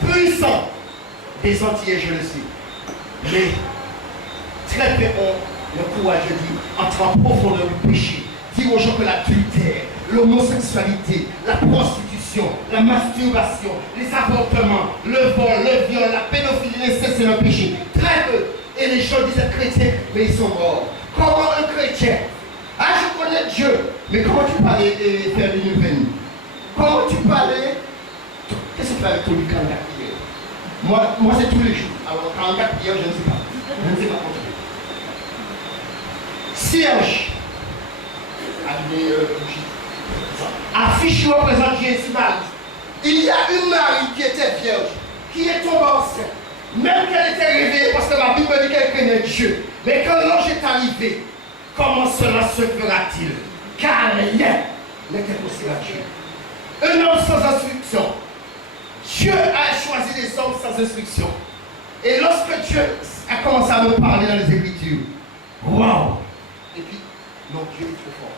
puissants, des Antillais, je le sais. Mais très peu ont le courage de dire, entre en profondeur du péché, dire aux gens que l'adultère, l'homosexualité, la prostitution, la masturbation, les avortements, le vol, le viol, la pédophilie, l'inceste, c'est un péché. Très peu. Et les gens disent chrétiens, mais ils sont morts. Comment un chrétien? Ah, je connais Dieu. Mais comment tu peux aller faire des nouvelles? Comment tu peux aller? Qu'est-ce que tu fais avec ton 44 prières? Moi c'est tous les jours. Alors 44 prières, je ne sais pas. Je ne sais pas compter. Cierge. Affiche représente Jésus Marie. Il y a une Marie qui était vierge, qui est tombée enceinte. Même qu'elle était réveillée, parce que la Bible dit qu'elle connaît Dieu. Mais quand l'ange est arrivé, comment cela se fera-t-il? Car rien n'était possible à Dieu. Un homme sans instruction. Dieu a choisi des hommes sans instruction. Et lorsque Dieu a commencé à me parler dans les Écritures, waouh! Et puis, non, Dieu est trop fort.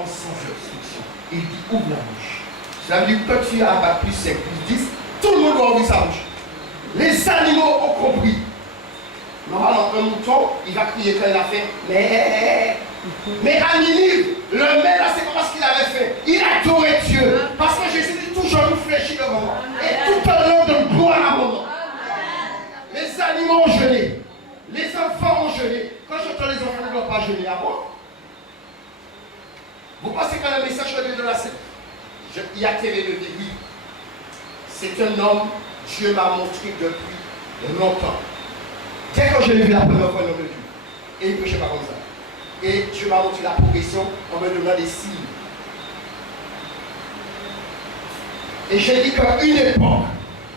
Homme sans instruction. Il dit, ouvre la bouche. Ça veut dire que tu as plus 5, plus 10, tout le monde doit ouvrir sa bouche. Les animaux ont compris. Normalement, un mouton, il va crier quand il a faim. Mais à Ninive, le maître, c'est pas parce qu'il avait fait. Il adorait Dieu. Parce que Jésus dit toujours nous fléchit devant moi. Et tout un nom de gloire à mon nom. Les animaux ont jeûné. Les enfants ont jeûné. Quand j'entends les enfants ne doivent pas jeûner avant. Vous pensez que le message que Dieu de la scène, il y a TV de vie. C'est un homme, Dieu m'a montré depuis longtemps. Dès que je l'ai vu la première fois, il m'a vu. Et il ne prêchait pas comme ça. Et Dieu m'a montré la progression en me donnant des signes. Et j'ai dit qu'à une époque,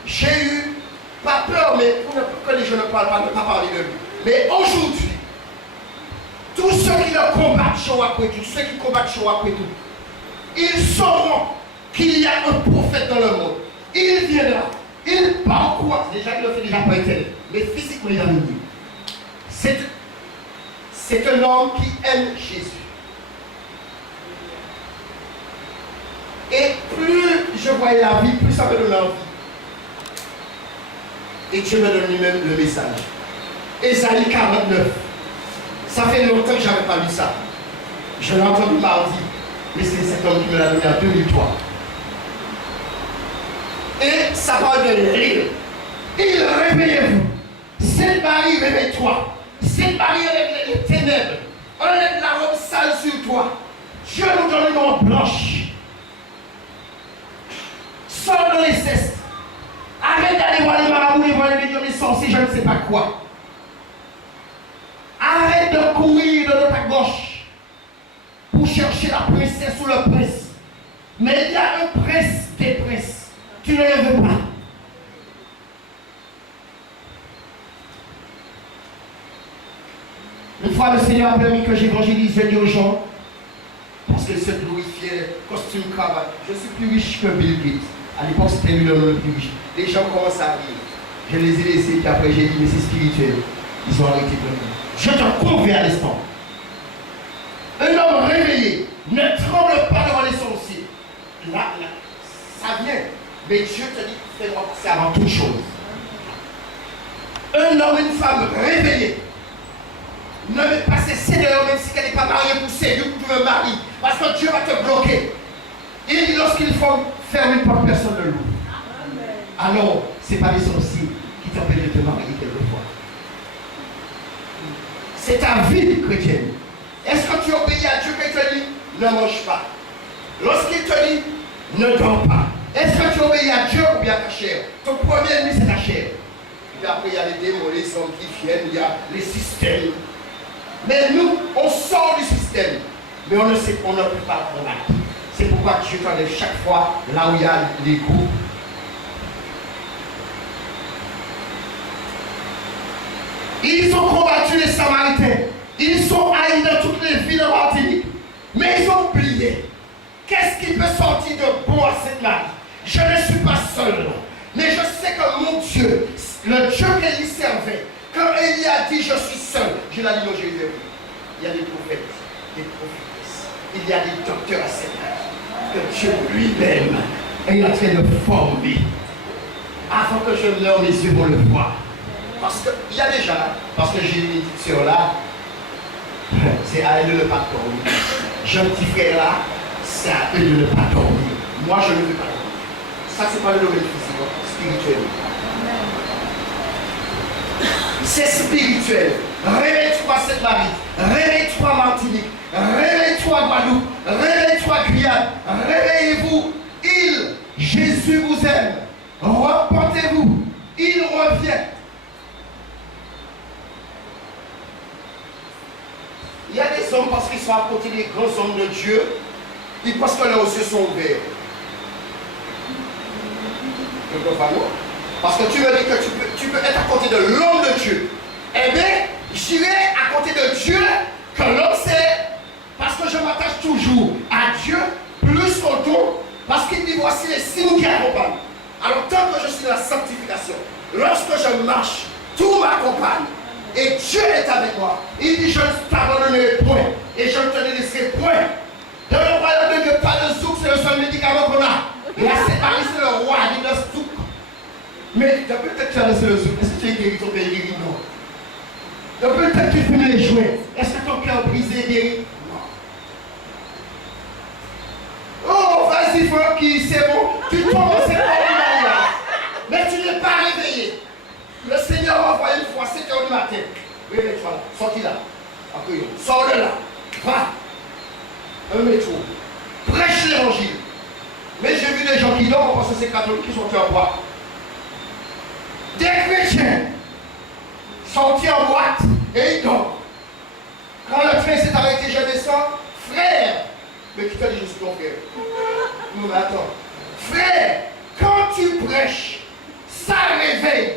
j'ai eu, pas peur, mais pour que les gens ne parlent pas, ne pas parler de lui. Mais aujourd'hui, tous ceux qui le combattent Shoakwetu, ceux qui combattent Shoakwetu, ils sauront qu'il y a un prophète dans le monde. Il viendra, il parcourt, déjà il le fait déjà pas internet, mais physiquement il a venu. C'est un homme qui aime Jésus. Et plus je voyais la vie, plus ça me donnait envie. Et Dieu me donne lui-même le message. Ésaïe 49. Ça fait longtemps que je n'avais pas lu ça. Je l'ai entendu mardi. Mais c'est cet homme qui me l'a donné en 2003. Et ça parle de rire. Il réveillez-vous. Sainte Marie, réveille-toi. Sainte Marie, enlève les ténèbres. Enlève la robe sale sur toi. Dieu nous donne une robe blanche. Sors dans les cestes. Arrête d'aller voir les marabouts, voir les médiums, les sorciers, je ne sais pas quoi. Arrête de courir de ta gauche pour chercher la princesse ou le prince. Une fois, le Seigneur a permis que j'évangélise, je dis aux gens, parce qu'ils se glorifiaient, costume, cravate. Je suis plus riche que Bill Gates. À l'époque, c'était lui l'homme le plus riche. Les gens commencent à rire. Je les ai laissés, puis après, j'ai dit, mais c'est spirituel. Ils ont arrêté de me. Je te convainc à l'instant. Un homme réveillé ne tremble pas devant les sorciers. Là, ça vient. Mais Dieu te dit, fais-moi passer avant toute chose. Un homme, une femme réveillée ne met pas ses seigneurs, même si elle n'est pas mariée pour séduire ou pour un mari. Parce que Dieu va te bloquer. Il dit, lorsqu'il faut faire une porte, personne ne l'ouvre. Alors, ce n'est pas les sorciers qui t'empêchent de te marier quelquefois. C'est ta vie chrétienne. Est-ce que tu obéis à Dieu quand il te dit ne mange pas? Lorsqu'il te dit ne dors pas, est-ce que tu obéis à Dieu ou bien à ta chair? Ton premier ennemi, c'est ta chair. Puis après, il y a les démons, les hommes qui viennent, il y a les systèmes. Mais nous, on sort du système, mais on ne peut pas combattre. C'est pourquoi Dieu t'enlève chaque fois là où il y a les coups. Ils ont combattu les Samaritains. Ils sont haïs dans toutes les villes de Martinique. Mais ils ont oublié. Qu'est-ce qui peut sortir de bon à cette marie? Je ne suis pas seul. Mais je sais que mon Dieu, le Dieu qu'Élie servait, quand Élie a dit je suis seul, je l'ai dit non, Jésus. Il y a des prophètes, des prophétesses. Il y a des docteurs à cette marie. Que Dieu lui-même est en train de former. Avant que je meure, mes yeux vont le voir. Parce qu'il y a déjà, parce que j'ai une édition là, c'est à elle de ne pas dormir. J'ai un petit frère là, c'est à eux de ne pas dormir. Moi, je ne veux pas dormir. Ça, c'est pas le domaine physique, spirituel. C'est spirituel. Réveille-toi, cette Marie. Réveille-toi, Martinique. Réveille-toi, Guadeloupe. Réveille-toi, Guyane. Réveillez-vous. Jésus vous aime. Reportez-vous. Il revient. Il y a des hommes, parce qu'ils sont à côté des grands hommes de Dieu, ils pensent que leurs yeux sont ouverts. Je comprends pas. Parce que tu me dis que tu peux être à côté de l'homme de Dieu. Eh bien, j'irai à côté de Dieu que l'homme sait. Parce que je m'attache toujours à Dieu plus qu'au don. Parce qu'il dit voici les signes qui accompagnent. Alors tant que je suis dans la sanctification, lorsque je marche, tout m'accompagne. Et Dieu est avec moi. Il dit je ne t'abandonnerai point. Et je ne te laisserai point. Dans le royaume de Dieu, pas de zouk, c'est le seul médicament qu'on a. Et à cette Marie, c'est le roi, il dit le zouk. Mais peut-être que tu as laissé le zouk. Est-ce que tu es guéri, ton pays guéri? Non. Peut-être que tu fumes les jouets. Est-ce que ton cœur brisé est guéri? Non. Oh, vas-y, Francky, c'est bon. Tu tombes, c'est pas mais tu n'es pas réveillé. Le Seigneur m'a envoyé une fois, 7h du matin. Réveille-toi là, sortis là. Accueillons. Sors de là. Va. Un métro. Prêche l'évangile. Mais j'ai vu des gens qui dorment parce que c'est catholiques qui sont en boîte. Des chrétiens sortis en boîte et ils dorment. Quand le train s'est arrêté, je descends. Frère. Mais qui t'a dit je suis ton frère? Non, mais attends. Frère, quand tu prêches, ça réveille.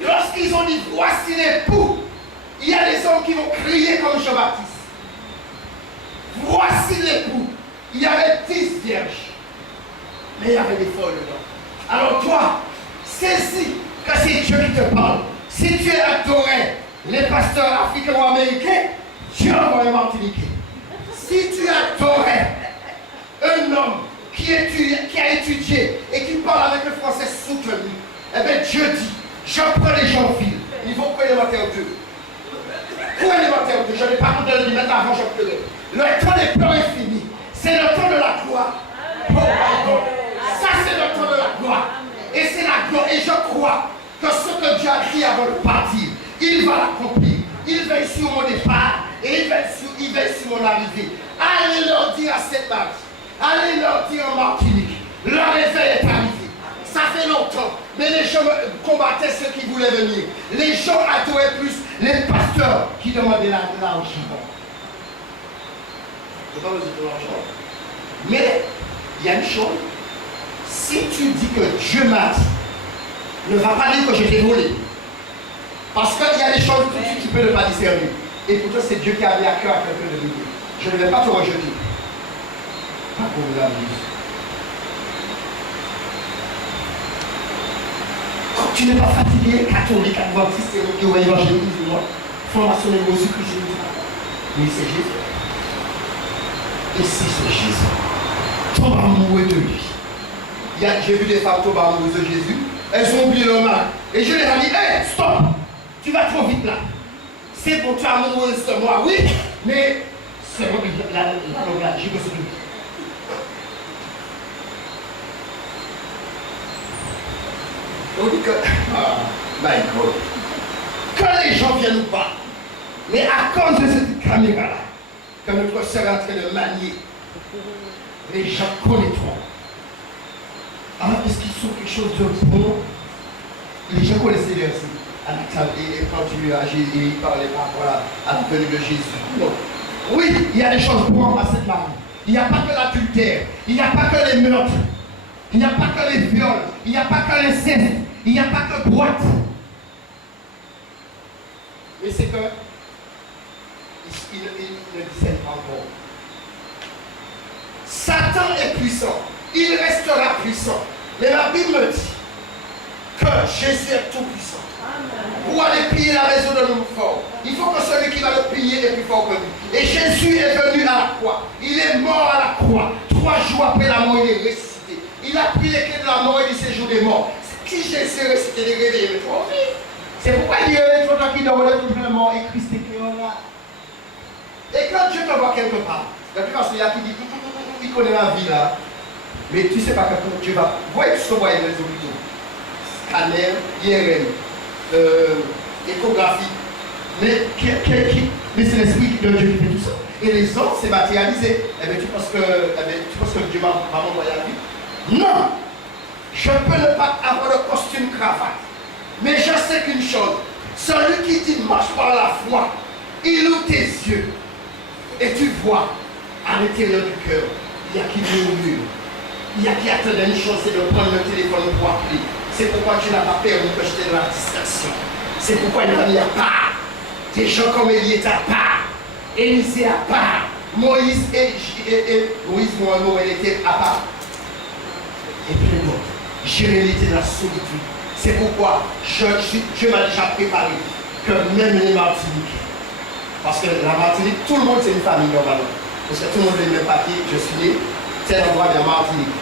Lorsqu'ils ont dit voici l'époux, il y a des hommes qui vont crier comme Jean-Baptiste. Voici l'époux. Il y avait 10 vierges, mais il y avait des folles dedans. Alors toi, saisis que c'est Dieu qui te parle. Si tu es adoré les pasteurs africains ou américains, Dieu envoie un Martiniquais. Si tu adorais un homme qui a étudié et qui parle avec le français soutenu, eh bien Dieu dit, je prends les gens en ville. Il faut prendre l'élémentaire 2. Pour l'élémentaire 2, je n'ai pas besoin de le mettre avant, je pleurais. Le temps des pleurs est fini. C'est le temps de la gloire. Oh my God. Ça, c'est le temps de la gloire. Et c'est la gloire. Et je crois que ce que Dieu a dit avant de partir, il va l'accomplir. Il veille sur mon départ et il veille sur mon arrivée. Allez leur dire à cette Marie. Allez leur dire en Martinique. Le réveil est arrivé. Ça fait longtemps, mais les gens combattaient ceux qui voulaient venir. Les gens adoraient plus les pasteurs qui demandaient l'argent. Je pas besoin de l'argent. Mais il y a une chose. Si tu dis que Dieu m'a dit, ne va pas dire que je t'ai volé. Parce qu'il y a des choses que tu peux ne pas discerner. Et pourtant, c'est Dieu qui a mis à cœur à quelqu'un de m'aider. Je ne vais pas te rejeter. Pas pour l'amour. Quand tu n'es pas fatigué, catholique, adventiste, évangéliste, formation de Jésus-Christ, mais c'est Jésus. Et si c'est Jésus, tombe amoureux de lui. J'ai vu des femmes tomber amoureuses de Jésus, elles ont oublié leur mari. Et je leur ai dit, hey, stop, tu vas trop vite là. C'est pour toi amoureuse de moi, oui, mais c'est la j'ai besoin de lui. On dit que, my God, quand les gens viennent nous parler, mais à cause de cette caméra-là, que notre soeur est en train de manier, les gens connaîtront. Alors, est-ce qu'ils sont quelque chose de bon? Les gens connaissaient les versets. Et quand tu as Jésus, il parlait par rapport à la venue de Jésus. Non. Oui, il y a des choses bonnes à cette marie. Il n'y a pas que l'adultère, il n'y a pas que les meurtres, il n'y a pas que les viols, il n'y a pas que l'inceste, il n'y a pas que boîte. Mais c'est que il ne discerne pas encore. Satan est puissant, il restera puissant. Mais la Bible me dit que Jésus est tout puissant. Pour aller piller la maison de l'homme fort, il faut que celui qui va le piller est plus fort que lui. Et Jésus est venu à la croix. Il est mort à la croix. 3 jours après la mort, il est ressuscité. Il a pris les clés de la mort et du séjour des morts. Qui Jésus est ressuscité, les réveiller, mais toi aussi. C'est pourquoi il y a toi qui dort tout le mort et Christ est là. Et quand Dieu te voit quelque part, la plupart c'est là qui dit, il connaît la vie là. Mais tu ne sais pas quand Dieu va. Voyez tout ce qu'on voit dans les hôpitaux. Scanner, IRM, échographie. Mais c'est l'esprit de Dieu qui fait tout ça. Et les autres, c'est matérialisé. Eh bien, tu penses que Dieu va m'envoyer la vie? Non! Je peux ne pas avoir le costume cravate. Mais je sais qu'une chose. Celui qui dit marche par la foi, il ouvre tes yeux. Et tu vois, à l'intérieur du cœur, il y a qui murmure. Il y a qui attend une chose, c'est de prendre le téléphone pour appeler. C'est pourquoi tu n'as pas permis que je t'ai de la distraction. C'est pourquoi il n'y a pas des gens comme Élie à part, Élisée à part, Moïse Moïse était à part. Et puis d'autres. Jérémie était dans la solitude. C'est pourquoi Dieu m'a déjà préparé que même les Martiniques, parce que la Martinique, tout le monde c'est une famille normalement. Parce que tout le monde a le même papier, je suis né, tel endroit de la Martinique.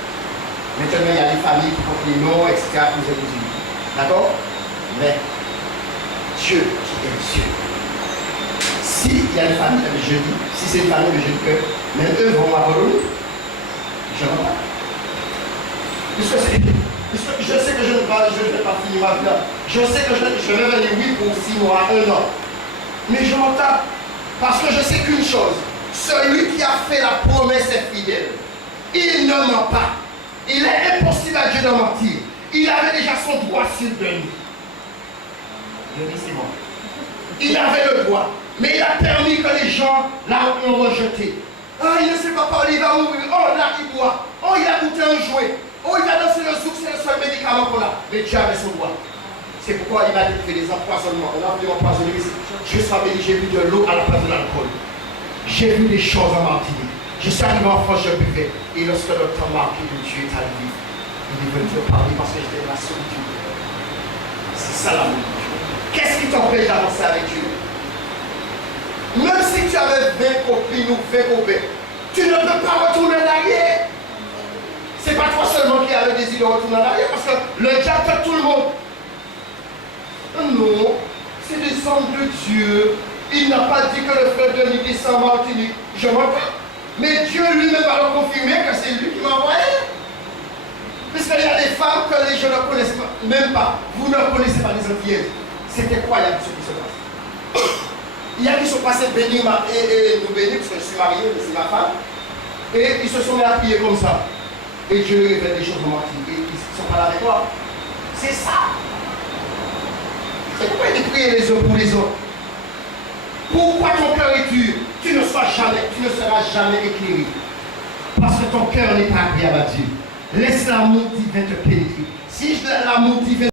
Maintenant, il y a des familles qui font les noms, etc. D'accord? Mais Dieu qui est Dieu. S'il y a une famille, je dis, si c'est une famille, je dis que même eux vont m'abandonner. Je ne vois pas. Puisque je sais que je ne vais pas finir ma vie là. Je sais que je vais venir, oui, pour 6 mois, 1 an. Mais je m'en tape. Parce que je sais qu'une chose, celui qui a fait la promesse est fidèle. Il ne ment pas. Il est impossible à Dieu de mentir. Il avait déjà son droit sur Denis. Denis, c'est bon. Il avait le droit. Mais il a permis que les gens l'ont rejeté. Ah, il ne sait pas parler, il va mourir. Oh, là, il boit. Oh, il a goûté un jouet. Oh, il va danser le zouk, c'est le seul médicament qu'on a. Mais Dieu avait son droit. C'est pourquoi il m'a dit qu'il fait des empoisonnements. On a vu empoisonner ici. Juste rappelé, j'ai vu de l'eau à la place de l'alcool. J'ai vu des choses en Martinique. Je suis arrivé en France, je buvais. Et lorsque le temps marqué de Dieu est arrivé, il est venu te parler parce que j'étais dans la solitude. C'est ça l'amour. Qu'est-ce qui t'empêche d'avancer avec Dieu? Même si tu avais 20 copines ou 20 copains, tu ne peux pas retourner en arrière. C'est pas toi seulement qui as le désir de retourner en arrière parce que le diable fait tout le monde. Non, c'est des hommes de Dieu. Il n'a pas dit que le frère Denis descend en Martinique. Je m'entends. Mais Dieu lui-même va le confirmer que c'est lui qui m'a envoyé. Puisqu'il y a des femmes que les gens ne connaissent pas, même pas. Vous ne connaissez pas les Antillaises. C'est incroyable ce qui se passe. Il y a qui sont passés bénis et nous bénis, parce que je suis marié, c'est ma femme. Et ils se sont mis à prier comme ça. Et Dieu révèle des choses en Martinique. Et ils ne sont pas là avec toi. C'est ça. C'est pourquoi il dit prier les uns pour les autres. Pourquoi ton cœur est dur? Tu ne seras jamais éclairé. Parce que ton cœur n'est pas agréable à Dieu. Laisse l'amour divin te pénétrer. Si l'amour divin